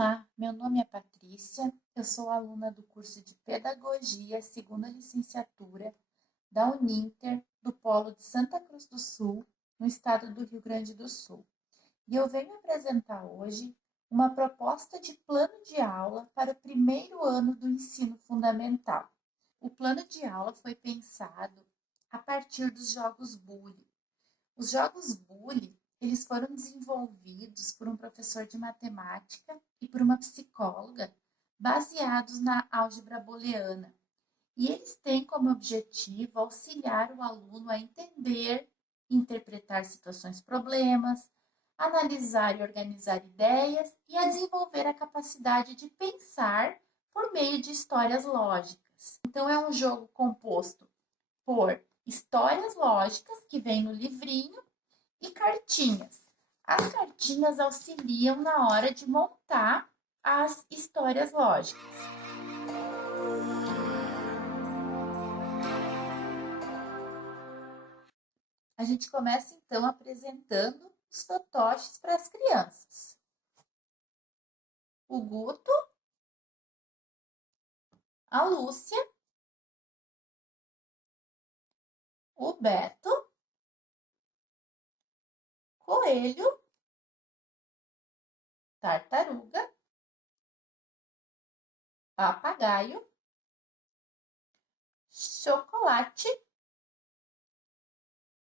Olá, meu nome é Patrícia, eu sou aluna do curso de Pedagogia, segunda licenciatura, da Uninter, do Polo de Santa Cruz do Sul, no estado do Rio Grande do Sul. E eu venho apresentar hoje uma proposta de plano de aula para o primeiro ano do ensino fundamental. O plano de aula foi pensado a partir dos jogos Bully. Os jogos Bully, eles foram desenvolvidos por um professor de matemática e por uma psicóloga, baseados na álgebra booleana. E eles têm como objetivo auxiliar o aluno a entender, interpretar situações problemas, analisar e organizar ideias e a desenvolver a capacidade de pensar por meio de histórias lógicas. Então, é um jogo composto por histórias lógicas que vem no livrinho e cartinhas. As cartinhas auxiliam na hora de montar as histórias lógicas. A gente começa então apresentando os fantoches para as crianças. O Guto, a Lúcia, o Beto, Coelho, Tartaruga, Papagaio, Chocolate,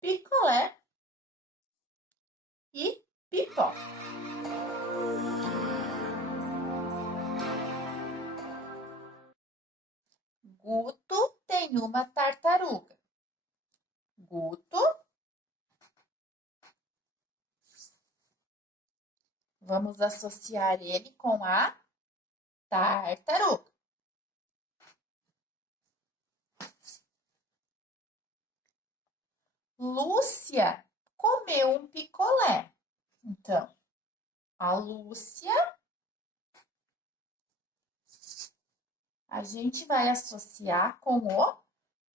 Picolé e Pipoca. Guto tem uma tartaruga. Guto, vamos associar ele com a tartaruga. Lúcia comeu um picolé. Então, a Lúcia, a gente vai associar com o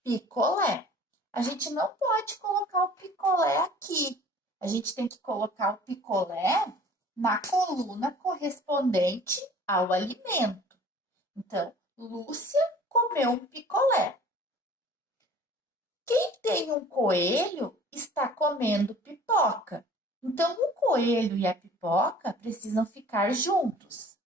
picolé. A gente não pode colocar o picolé aqui. A gente tem que colocar o picolé na coluna correspondente ao alimento. Então, Lúcia comeu um picolé. Quem tem um coelho está comendo pipoca. Então, o coelho e a pipoca precisam ficar juntos.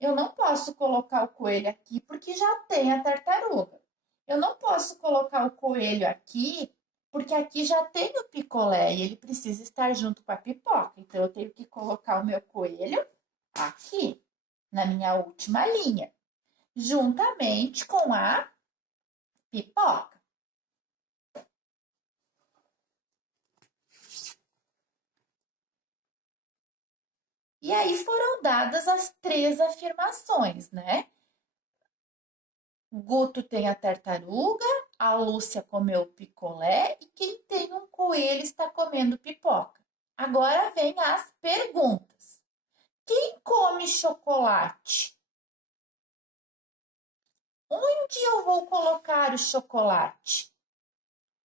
Eu não posso colocar o coelho aqui porque já tem a tartaruga. Eu não posso colocar o coelho aqui porque aqui já tem o picolé e ele precisa estar junto com a pipoca. Então, eu tenho que colocar o meu coelho aqui, na minha última linha, juntamente com a pipoca. E aí foram dadas as 3 afirmações, né? O Guto tem a tartaruga, a Lúcia comeu picolé e quem tem um coelho está comendo pipoca. Agora vem as perguntas. Quem come chocolate? Onde eu vou colocar o chocolate?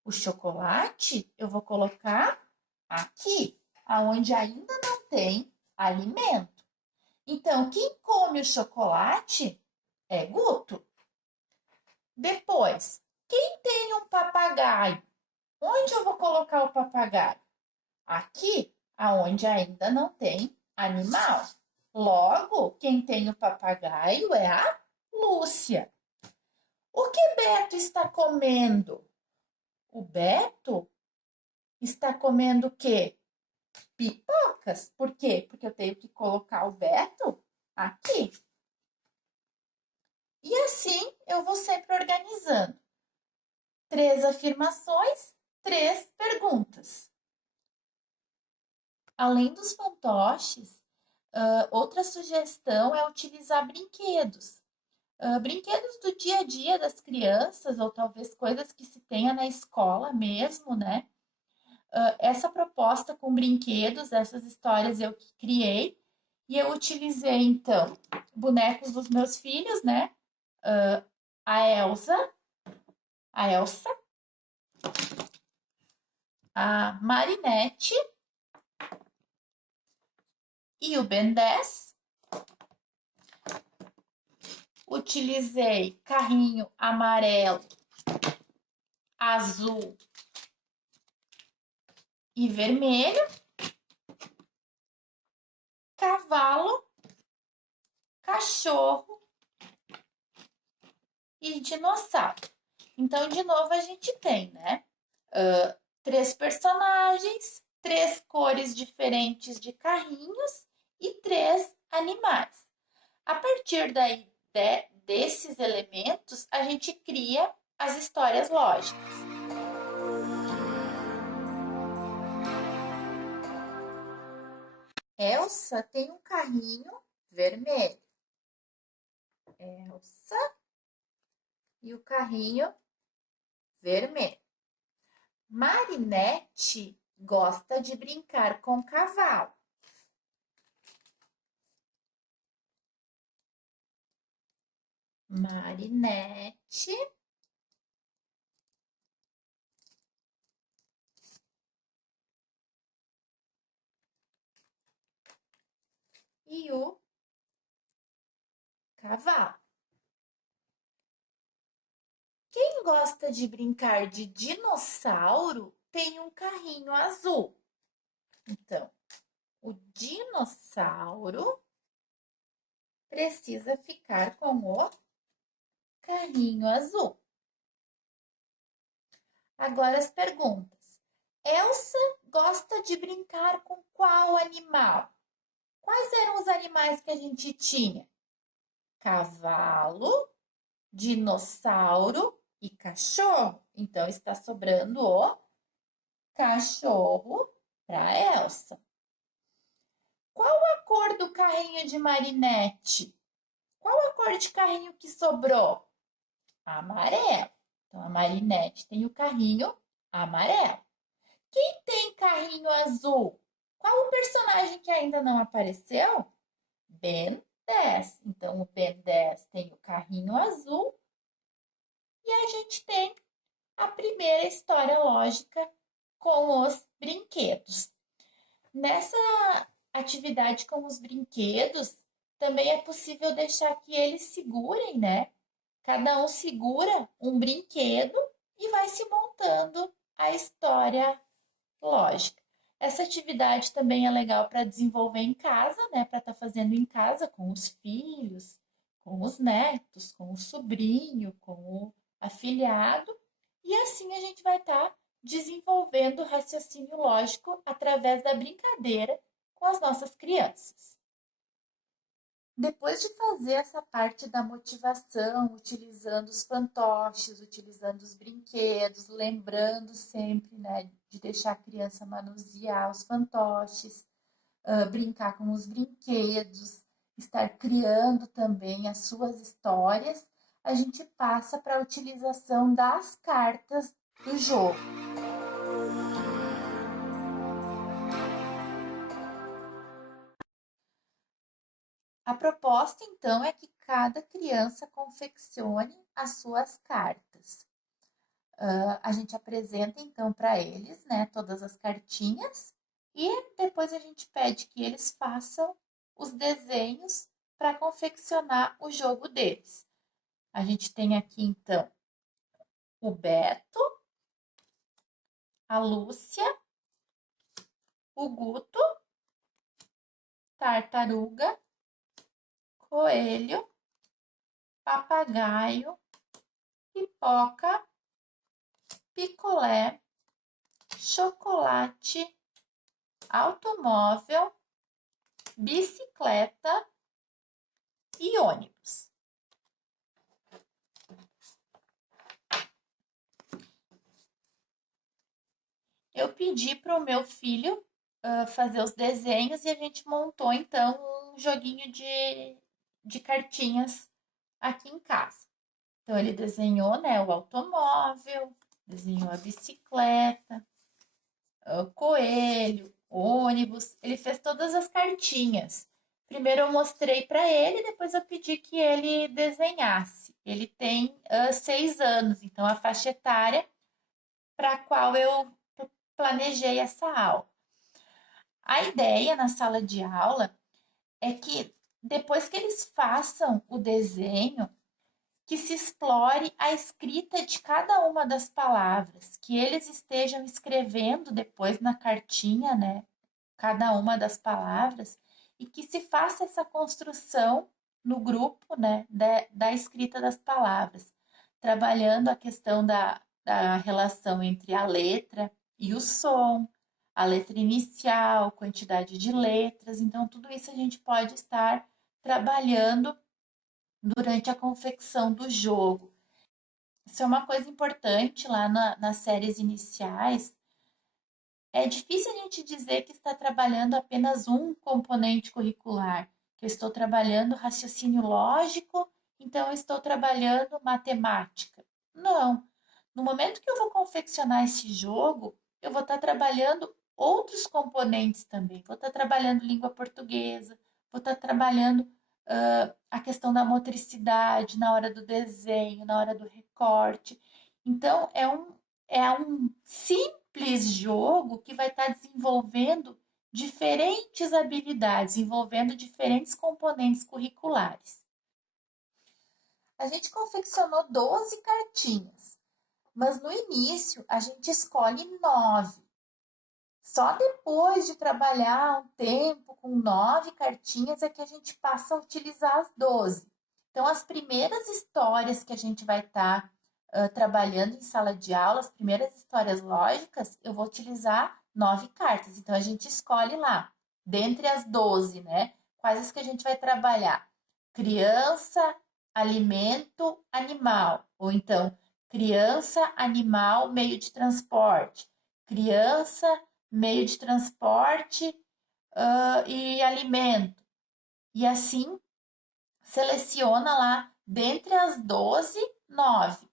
O chocolate eu vou colocar aqui, aonde ainda não tem alimento. Então, quem come o chocolate é Guto. Depois, quem tem um papagaio? Onde eu vou colocar o papagaio? Aqui, aonde ainda não tem animal. Logo, quem tem o papagaio é a Lúcia. O que Beto está comendo? O Beto está comendo o quê? Pipocas. Por quê? Porque eu tenho que colocar o Beto aqui. E assim eu vou sempre organizando. 3 afirmações, 3 perguntas. Além dos fantoches, outra sugestão é utilizar brinquedos. Brinquedos do dia a dia das crianças, ou talvez coisas que se tenha na escola mesmo, né? Essa proposta com brinquedos, essas histórias eu que criei, e eu utilizei, então, bonecos dos meus filhos, né? A Elsa, a Marinette e o Ben 10. Utilizei carrinho amarelo, azul e vermelho, cavalo, cachorro e dinossauro. Então, de novo, a gente tem, né? 3 personagens, 3 cores diferentes de carrinhos e 3 animais. A partir daí, desses elementos, a gente cria as histórias lógicas. Elsa tem um carrinho vermelho. Elsa e o carrinho vermelho. Marinette gosta de brincar com cavalo. Marinette e o cavalo. Quem gosta de brincar de dinossauro tem um carrinho azul. Então, o dinossauro precisa ficar com o carrinho azul. Agora as perguntas. Elsa gosta de brincar com qual animal? Quais eram os animais que a gente tinha? Cavalo, dinossauro e cachorro. Então, está sobrando o cachorro para Elsa. Qual a cor do carrinho de Marinette? Qual a cor de carrinho que sobrou? Amarelo. Então, a Marinette tem o carrinho amarelo. Quem tem carrinho azul? Qual o personagem que ainda não apareceu? Ben 10. Então, o Ben 10 tem o carrinho azul. E a gente tem a primeira história lógica com os brinquedos. Nessa atividade com os brinquedos, também é possível deixar que eles segurem, né? Cada um segura um brinquedo e vai se montando a história lógica. Essa atividade também é legal para desenvolver em casa, né? Para estar fazendo em casa com os filhos, com os netos, com o sobrinho, com o afilhado. E assim a gente vai estar desenvolvendo o raciocínio lógico através da brincadeira com as nossas crianças. Depois de fazer essa parte da motivação, utilizando os fantoches, utilizando os brinquedos, lembrando sempre, né, de deixar a criança manusear os fantoches, brincar com os brinquedos, estar criando também as suas histórias, a gente passa para a utilização das cartas do jogo. A proposta, então, é que cada criança confeccione as suas cartas. A gente apresenta, então, para eles, né, todas as cartinhas e depois a gente pede que eles façam os desenhos para confeccionar o jogo deles. A gente tem aqui, então, o Beto, a Lúcia, o Guto, tartaruga, coelho, papagaio, pipoca, picolé, chocolate, automóvel, bicicleta e ônibus. Eu pedi para o meu filho fazer os desenhos e a gente montou então um joguinho de cartinhas aqui em casa. Então ele desenhou, né, o automóvel, desenhou a bicicleta, o coelho, o ônibus, ele fez todas as cartinhas. Primeiro eu mostrei para ele, depois eu pedi que ele desenhasse. Ele tem 6 anos, então a faixa etária para a qual eu planejei essa aula. A ideia na sala de aula é que depois que eles façam o desenho, que se explore a escrita de cada uma das palavras, que eles estejam escrevendo depois na cartinha, né, cada uma das palavras, e que se faça essa construção no grupo, né, da escrita das palavras, trabalhando a questão da relação entre a letra e o som, a letra inicial, quantidade de letras. Então, tudo isso a gente pode estar trabalhando durante a confecção do jogo. Isso é uma coisa importante lá nas séries iniciais. É difícil a gente dizer que está trabalhando apenas um componente curricular, que eu estou trabalhando raciocínio lógico, então eu estou trabalhando matemática. Não. No momento que eu vou confeccionar esse jogo, eu vou estar trabalhando outros componentes também. Vou estar trabalhando língua portuguesa, vou estar trabalhando a questão da motricidade na hora do desenho, na hora do recorte. Então, é um simples jogo que vai estar desenvolvendo diferentes habilidades, envolvendo diferentes componentes curriculares. A gente confeccionou 12 cartinhas, mas no início a gente escolhe 9. Só depois de trabalhar um tempo com 9 cartinhas é que a gente passa a utilizar as 12. Então, as primeiras histórias que a gente vai estar trabalhando em sala de aula, as primeiras histórias lógicas, eu vou utilizar 9 cartas. Então, a gente escolhe lá, dentre as 12, né? Quais as que a gente vai trabalhar? Criança, alimento, animal. Ou então, criança, animal, meio de transporte. Criança, meio de transporte e alimento. E assim, seleciona lá, dentre as 12, 9.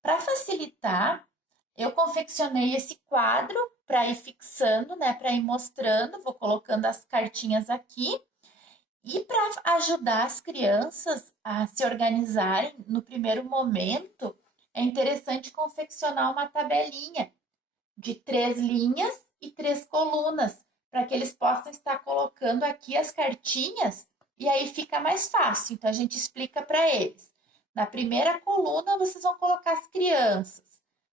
Para facilitar, eu confeccionei esse quadro para ir fixando, né, para ir mostrando, vou colocando as cartinhas aqui. E para ajudar as crianças a se organizarem no primeiro momento, é interessante confeccionar uma tabelinha de 3 linhas e 3 colunas, para que eles possam estar colocando aqui as cartinhas e aí fica mais fácil. Então, a gente explica para eles. Na primeira coluna, vocês vão colocar as crianças.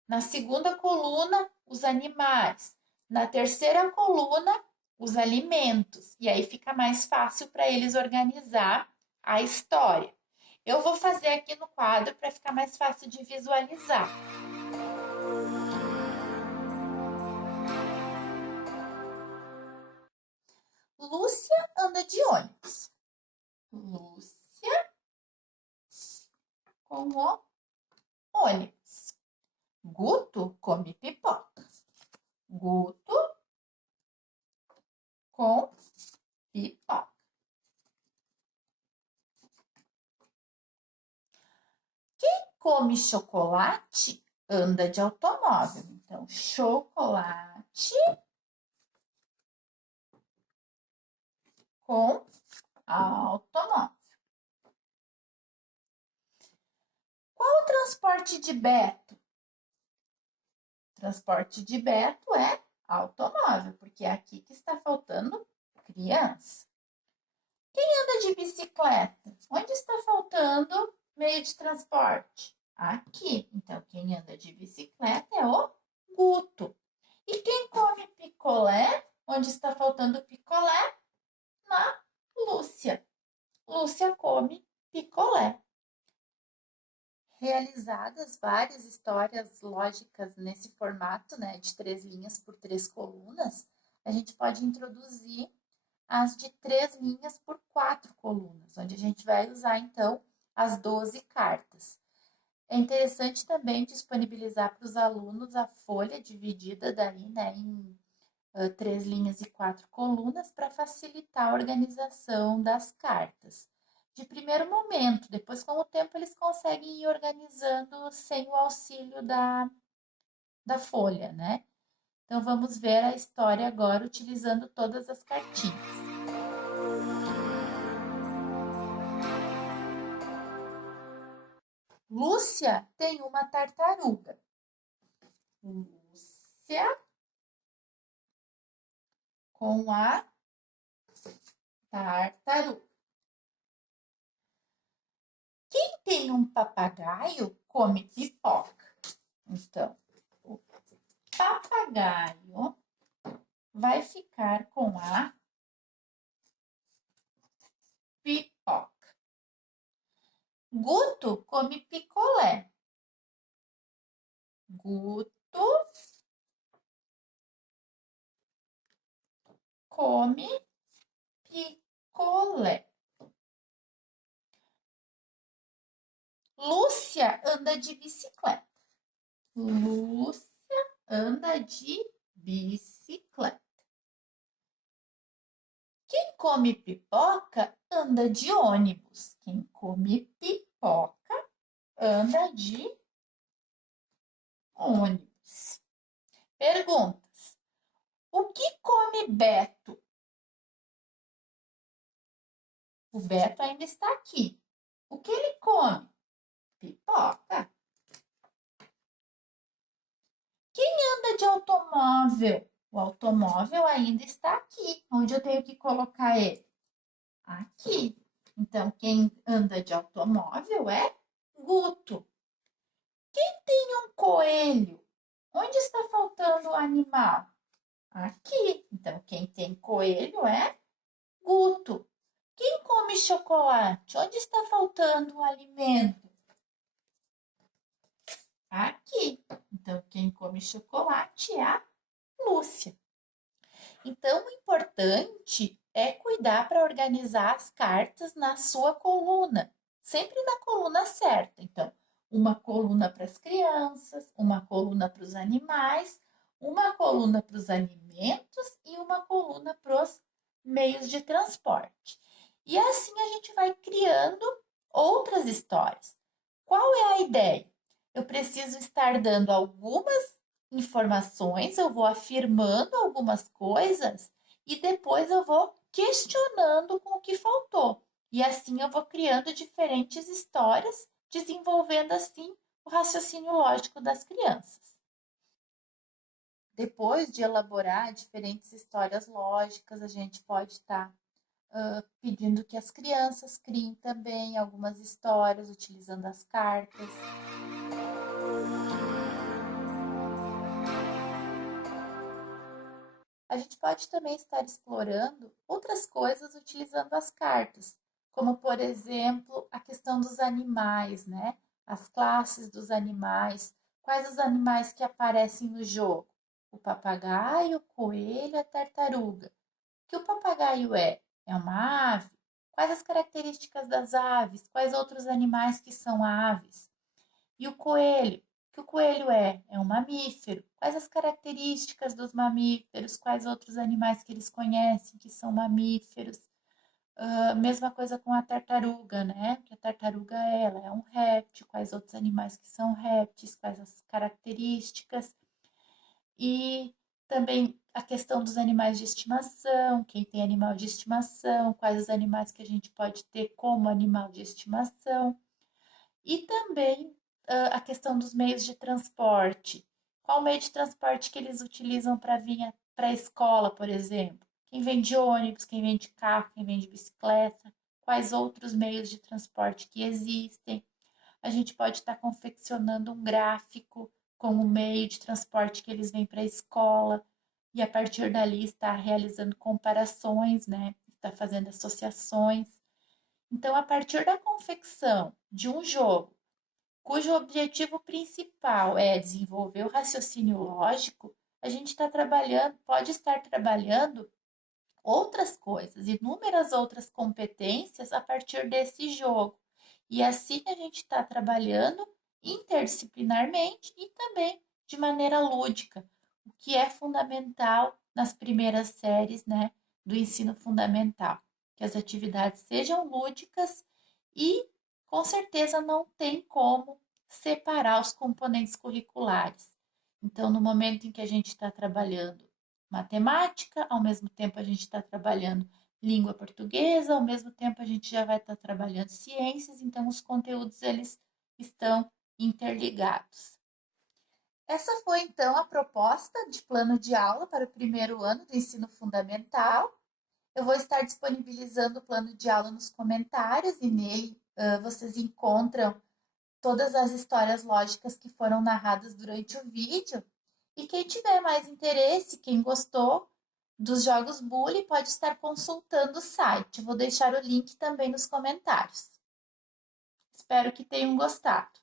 Na segunda coluna, os animais. Na terceira coluna, os alimentos. E aí fica mais fácil para eles organizar a história. Eu vou fazer aqui no quadro para ficar mais fácil de visualizar. Lúcia anda de ônibus. Lúcia com o ônibus. Guto come pipoca. Guto com pipoca. Quem come chocolate anda de automóvel. Então, chocolate com automóvel. Qual o transporte de Beto? O transporte de Beto é automóvel, porque é aqui que está faltando criança. Quem anda de bicicleta? Onde está faltando meio de transporte? Aqui. Então, quem anda de bicicleta é o Guto. E quem come picolé? Onde está faltando picolé? Na Lúcia. Lúcia come picolé. Realizadas várias histórias lógicas nesse formato, né, de 3 linhas por 3 colunas, a gente pode introduzir as de 3 linhas por 4 colunas, onde a gente vai usar, então, as 12 cartas. É interessante também disponibilizar para os alunos a folha dividida daí, né, em 3 linhas e 4 colunas para facilitar a organização das cartas. De primeiro momento, depois com o tempo eles conseguem ir organizando sem o auxílio da folha, né? Então vamos ver a história agora utilizando todas as cartinhas. Lúcia tem uma tartaruga. Lúcia com a tartaruga. Quem tem um papagaio come pipoca. Então, o papagaio vai ficar com a pipoca. Guto come picolé. Guto come picolé. Lúcia anda de bicicleta. Lúcia anda de bicicleta. Quem come pipoca anda de ônibus. Quem come pipoca anda de ônibus. Perguntas. O que come Beto? O Beto ainda está aqui. O que ele come? Pipoca. Quem anda de automóvel? O automóvel ainda está aqui. Onde eu tenho que colocar ele? Aqui. Então, quem anda de automóvel é Guto. Quem tem um coelho? Onde está faltando o animal? Aqui. Então, quem tem coelho é Guto. Quem come chocolate? Onde está faltando o alimento? Aqui. Então, quem come chocolate é a Lúcia. Então, o importante é cuidar para organizar as cartas na sua coluna, sempre na coluna certa. Então, uma coluna para as crianças, uma coluna para os animais, uma coluna para os alimentos e uma coluna para os meios de transporte. E assim a gente vai criando outras histórias. Qual é a ideia? Eu preciso estar dando algumas informações, eu vou afirmando algumas coisas e depois eu vou questionando com o que faltou. E assim eu vou criando diferentes histórias, desenvolvendo assim o raciocínio lógico das crianças. Depois de elaborar diferentes histórias lógicas, a gente pode estar pedindo que as crianças criem também algumas histórias utilizando as cartas. A gente pode também estar explorando outras coisas utilizando as cartas, como, por exemplo, a questão dos animais, né? As classes dos animais, quais os animais que aparecem no jogo? O papagaio, o coelho, a tartaruga. O que o papagaio é? É uma ave? Quais as características das aves? Quais outros animais que são aves? E o coelho? O que o coelho é? É um mamífero. Quais as características dos mamíferos? Quais outros animais que eles conhecem que são mamíferos? Mesma coisa com a tartaruga, né? Que a tartaruga ela é um réptil. Quais outros animais que são répteis? Quais as características? E também a questão dos animais de estimação. Quem tem animal de estimação? Quais os animais que a gente pode ter como animal de estimação? E também a questão dos meios de transporte. Qual meio de transporte que eles utilizam para vir para a escola, por exemplo? Quem vem de ônibus, quem vem de carro, quem vem de bicicleta? Quais outros meios de transporte que existem? A gente pode estar confeccionando um gráfico com o meio de transporte que eles vêm para a escola e a partir dali estar realizando comparações, né? Está fazendo associações. Então, a partir da confecção de um jogo cujo objetivo principal é desenvolver o raciocínio lógico, a gente está trabalhando, pode estar trabalhando outras coisas, inúmeras outras competências a partir desse jogo. E assim a gente está trabalhando interdisciplinarmente e também de maneira lúdica, o que é fundamental nas primeiras séries, né, do ensino fundamental, que as atividades sejam lúdicas e com certeza não tem como separar os componentes curriculares. Então, no momento em que a gente está trabalhando matemática, ao mesmo tempo a gente está trabalhando língua portuguesa, ao mesmo tempo a gente já vai estar trabalhando ciências, então os conteúdos eles estão interligados. Essa foi então a proposta de plano de aula para o primeiro ano do ensino fundamental Eu vou estar disponibilizando o plano de aula nos comentários e nele vocês encontram todas as histórias lógicas que foram narradas durante o vídeo. E quem tiver mais interesse, quem gostou dos jogos Bully, pode estar consultando o site. Eu vou deixar o link também nos comentários. Espero que tenham gostado.